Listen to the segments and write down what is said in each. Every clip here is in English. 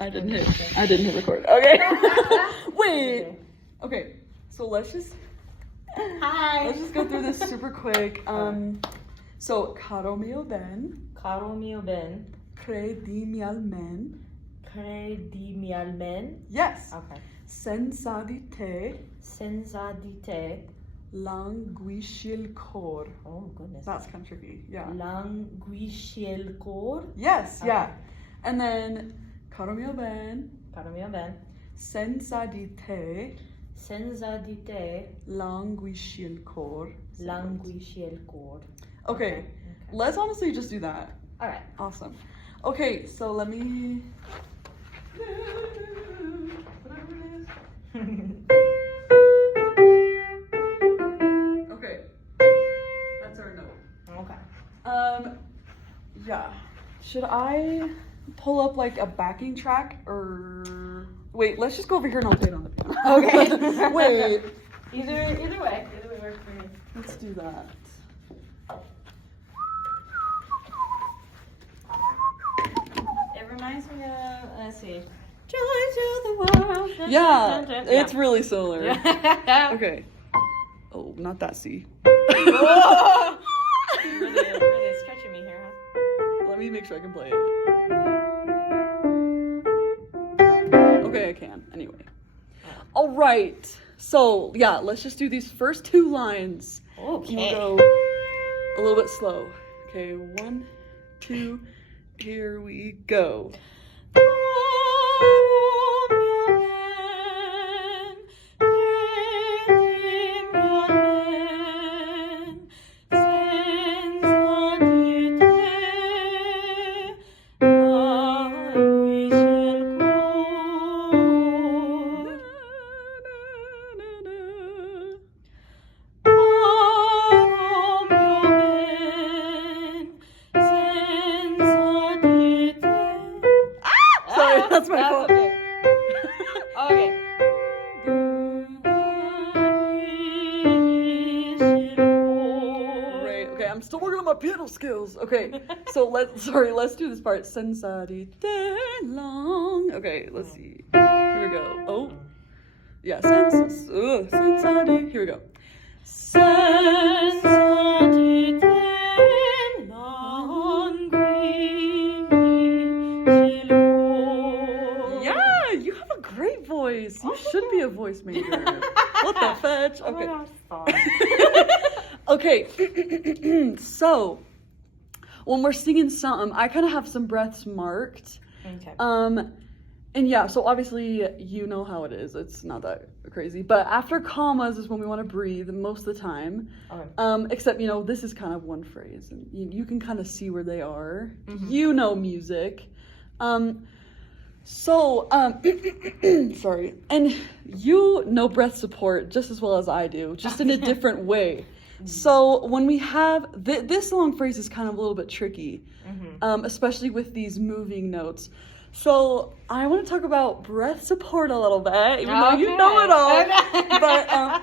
I didn't hit record. Okay. Wait. Okay. So let's just go through this super quick. So caro mio ben. Caro mio ben. Credimi al men. Credimi al men. Yes. Okay. Senza di te. Senza di te. Languisce il cor. Oh goodness. That's kind of tricky. Yeah. Languisce il cor. Yes. Okay. Yeah. And then caro mio ben. Caro mio ben. Senza di te. Senza di te. Languisce il cor. Languisce il cor. Okay. Let's honestly just do that. All right. Awesome. Okay, so let me. Okay. That's our note. Okay. Yeah. Should I pull up like a backing track or wait? Let's just go over here and I'll play it on the piano. Okay. Wait. Either way works for me. Let's do that. It reminds me of, let's see, Joy to the World. Yeah, it's really similar. Yeah. Okay. Oh, not that C. Whoa! really stretching me here, huh? Let me make sure I can play it. Okay, I can. Anyway. All right. So, yeah, let's just do these first two lines. Okay. We'll go a little bit slow. Okay, 1, 2, here we go. That's my fault. Okay. Right. Okay, I'm still working on my piano skills. Okay, so let's do this part. Senza di te long. Okay, let's see. Here we go. Oh, yeah. Senza di. Here we go. Senza di te non Yeah, you have a great voice. You should be a voice major. What the fetch? Oh my Okay. gosh, Okay. So when we're singing something, I kind of have some breaths marked. Okay. And yeah, so obviously you know how it is. It's not that crazy. But after commas is when we want to breathe most of the time. Okay. Except, this is kind of one phrase. And you can kind of see where they are. Mm-hmm. You know music. Sorry. And you know breath support just as well as I do, just in a different way. So when we have this long phrase is kind of a little bit tricky, especially with these moving notes. So I want to talk about breath support a little bit, even though you know it all. But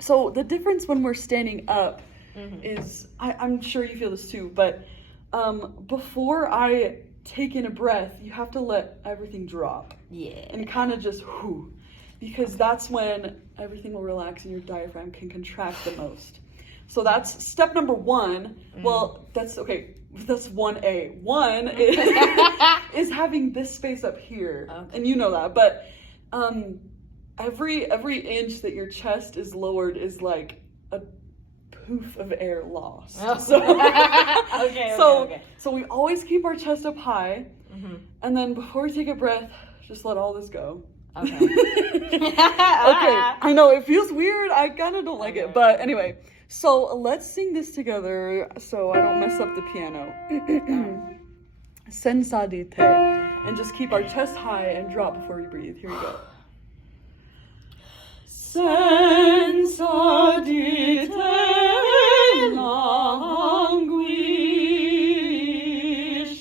so the difference when we're standing up is, I'm sure you feel this too, but before I take in a breath, you have to let everything drop. Yeah. And kind of just whew, because that's when everything will relax and your diaphragm can contract the most. So that's step number 1. Well, that's okay. That's 1A. 1 is having this space up here, and you know that. But every inch that your chest is lowered is like a poof of air lost. Oh. So, so we always keep our chest up high, and then before we take a breath, just let all this go. Okay. Okay, I know it feels weird. I kind of don't like it, but anyway. So let's sing this together so I don't mess up the piano. Senza di te, and just keep our chest high and drop before we breathe. Here we go. Senza di te languisce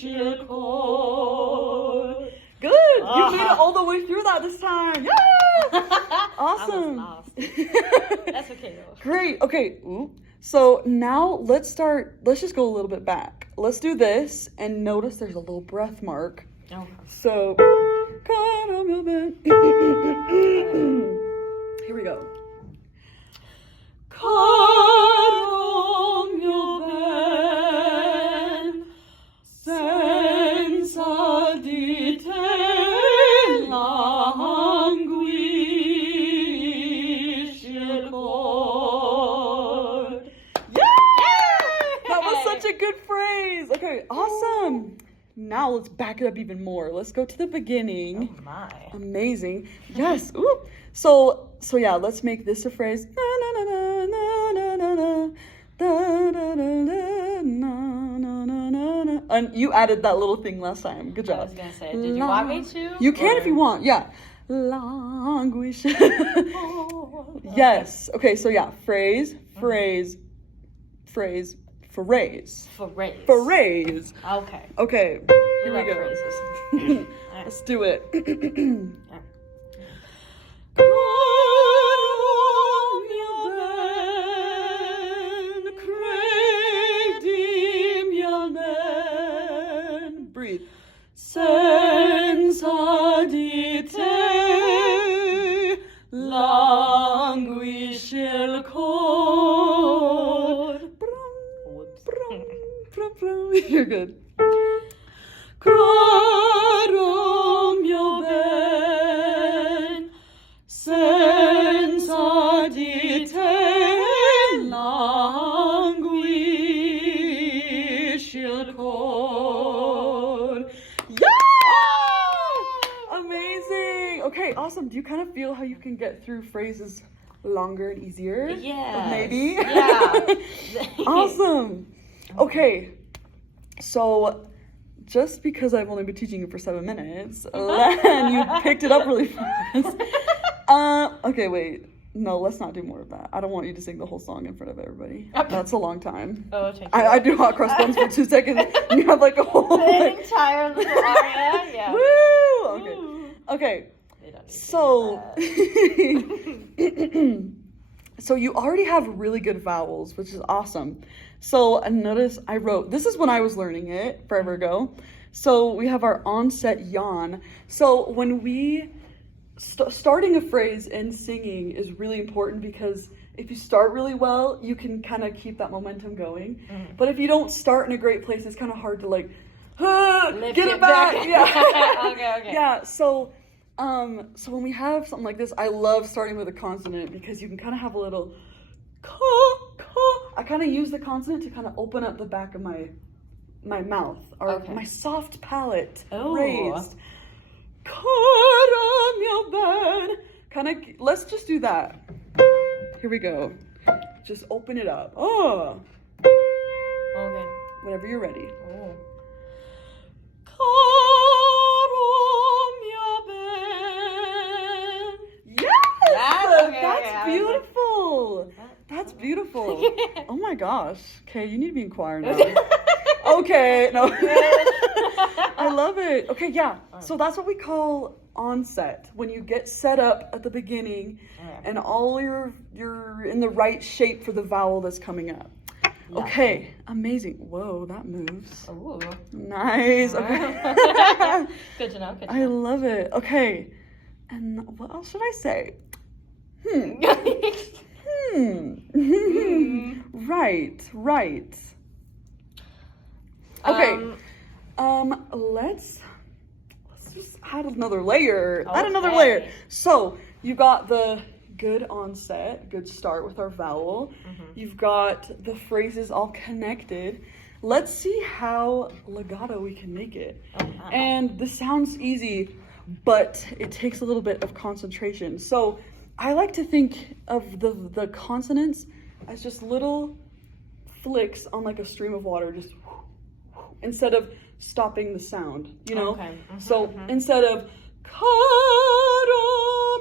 il cor. Good. You made it all the way through that this time. Yeah. Awesome. I was lost. That's okay though. Great. Okay. Ooh. So now let's just go a little bit back. Let's do this and notice there's a little breath mark Oh. So, caramel band. Here we go. Caramel band, senza di te languisce il cor. That was such a good phrase. Okay, awesome. Now let's back it up even more. Let's go to the beginning. Oh my. Amazing. Yes. Ooh. So yeah, let's make this a phrase. Na na na na na na na da da da da na na na na na. And you added that little thing last time. Good I job. was gonna say, did you want me to? You can or- if you want. Yeah. Languish. Yes. Okay, so yeah, phrase, phrase, phrase, phrase. Phrase. Phrase. Okay. Okay, We here we love go. phrases. Let's do it. Breathe. Senza di te languisce il cor. Whoops. You're good. Caro mio ben, senza di te languisce il cor. Yeah! Amazing. Okay, awesome. Do you kind of feel how you can get through phrases longer and easier? Yes. Maybe? Yeah. Awesome. Okay, so just because I've only been teaching you for 7 minutes, and you picked it up really fast. Okay, wait. No, let's not do more of that. I don't want you to sing the whole song in front of everybody. That's a long time. Oh, thank you. I do hot cross buns for 2 seconds, and you have like a whole. The Like, entire little aria. Yeah. woo! Okay. Woo. Okay. They don't need to So, hear that. so you already have really good vowels, which is awesome. So notice I wrote, this is when I was learning it forever ago. So we have our onset yawn. So when we, starting a phrase and singing is really important because if you start really well, you can kind of keep that momentum going. Mhm. But if you don't start in a great place, it's kind of hard to like, get it it back. back. Yeah. Okay. Yeah, so when we have something like this, I love starting with a consonant because you can kind of have a little ka. I kind of use the consonant to kind of open up the back of my mouth or Okay. my soft palate Oh. raised. Caramel bed. Kind of. Let's just do that. Here we go. Just open it up. Oh, Okay. whenever you're ready. Oh. Yes! That's okay, That's okay, I was like- beautiful. That's beautiful. Oh my gosh. Okay, you need to be in choir now. Okay. Okay, no. I love it. Okay, yeah. So that's what we call onset. When you get set up at the beginning and all you're in the right shape for the vowel that's coming up. Yeah. Okay, amazing. Whoa, that moves. Ooh. Nice. Okay. Good to know. Good to I know. love it. Okay. And what else should I say? Right. Okay. Let's just add another layer. Add another Okay. layer. So you got the good onset, good start with our vowel. You've got the phrases all connected. Let's see how legato we can make it. Oh, wow. And this sounds easy, but it takes a little bit of concentration. So I like to think of the consonants as just little flicks on like a stream of water, just instead of stopping the sound, you know? Okay. So instead of caro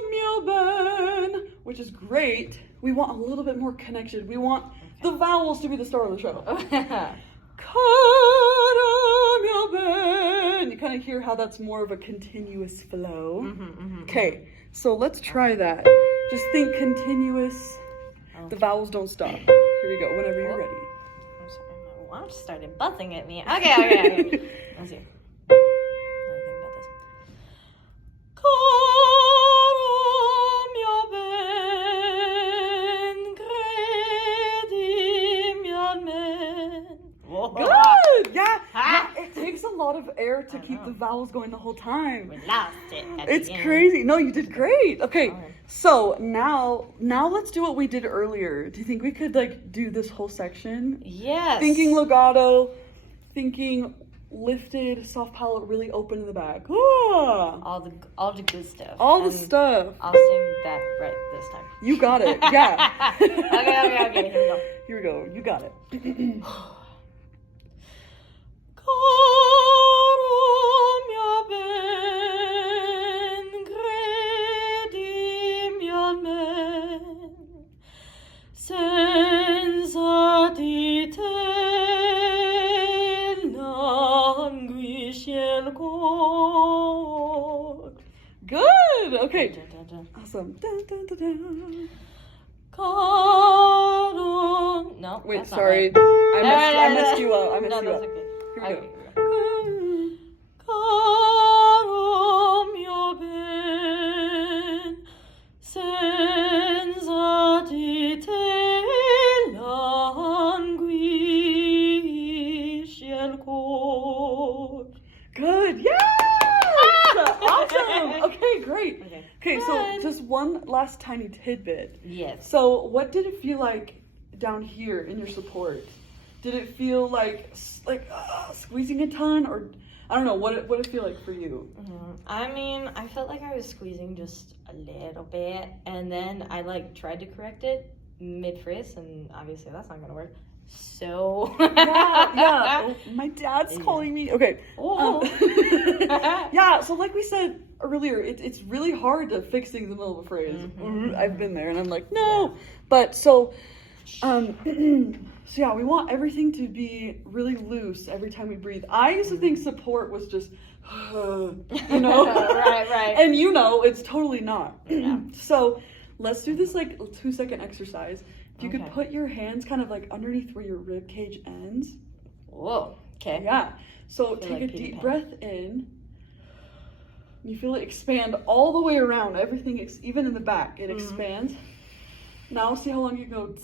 mio ben, which is great, we want a little bit more connection. We want the vowels to be the star of the show. Caro mio ben. You kind of hear how that's more of a continuous flow. Okay, so let's try that. Just think continuous. The vowels don't stop. Here we go, whenever you're ready. I'm sorry, my watch started buzzing at me. Okay. Let's see. I think keep the vowels going the whole time. We lost it. It's crazy. No, you did great. Okay, Okay. so now let's do what we did earlier. Do you think we could like do this whole section? Yes. Thinking legato, thinking lifted, soft palate, really open in the back. Ah, all the good stuff. all the And stuff. I'll sing that right this time. You got it. Yeah. Okay. Here we go. Here we go. You got it. Caro mio ben, credimi a me, senza di te languisce il cor. Good. Okay. Dun, dun, dun. Awesome. Dun, dun, dun, dun. Caro. No. Wait, that's not sorry. right. I messed you up. I messed No, you up. that's okay. Here we Okay, go. here we go. Caro mio ben, senza di te languisce il cor. Good. Yes. Awesome. Okay, great. Okay, so Good. just one last tiny tidbit. Yes. So, what did it feel like down here in your support? Did it feel like squeezing a ton, or I don't know what it feel like for you? I mean, I felt like I was squeezing just a little bit, and then I like tried to correct it mid-phrase, and obviously that's not gonna work. So Yeah. Oh, my dad's Yeah. calling me. Okay. Oh. Yeah. So, like we said earlier, it's really hard to fix things in the middle of a phrase. Mhm. I've been there, and I'm like, no. But so, so yeah, we want everything to be really loose every time we breathe. I used to think support was just, you know, right. and it's totally not. Yeah. So let's do this like 2-second exercise. If you could Okay. put your hands kind of like underneath where your rib cage ends. Whoa. Okay. Yeah. So Feel take like a Peter deep Pan. breath in. You feel it expand all the way around. Everything, even in the back, it Mhm. expands. Now see how long you go.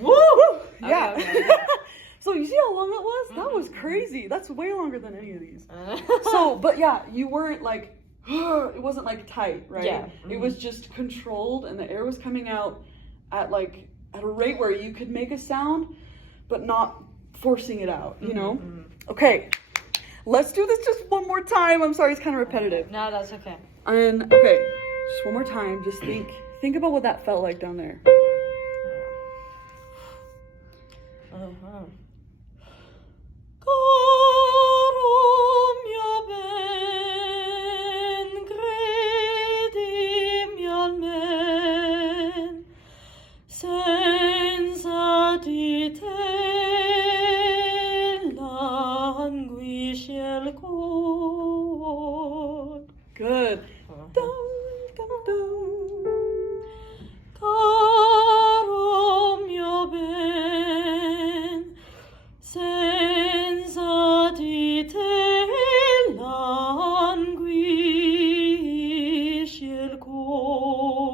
Woo! Yeah. Okay. So you see how long that was? That was Mhm. crazy. That's way longer than any of these. So So, but yeah, you weren't like, it wasn't like tight, right? Yeah. It was just controlled, and the air was coming out at a rate where you could make a sound, but not forcing it out, you know? Okay, let's do this just one more time. I'm sorry, it's kind of repetitive. No, that's okay. And okay, just one more time. Just think about what that felt like down there. Uh-huh. Senza di te languisce il cor. Good. Dum, dum, dum. Caro mio ben, senza di te languisce il cor.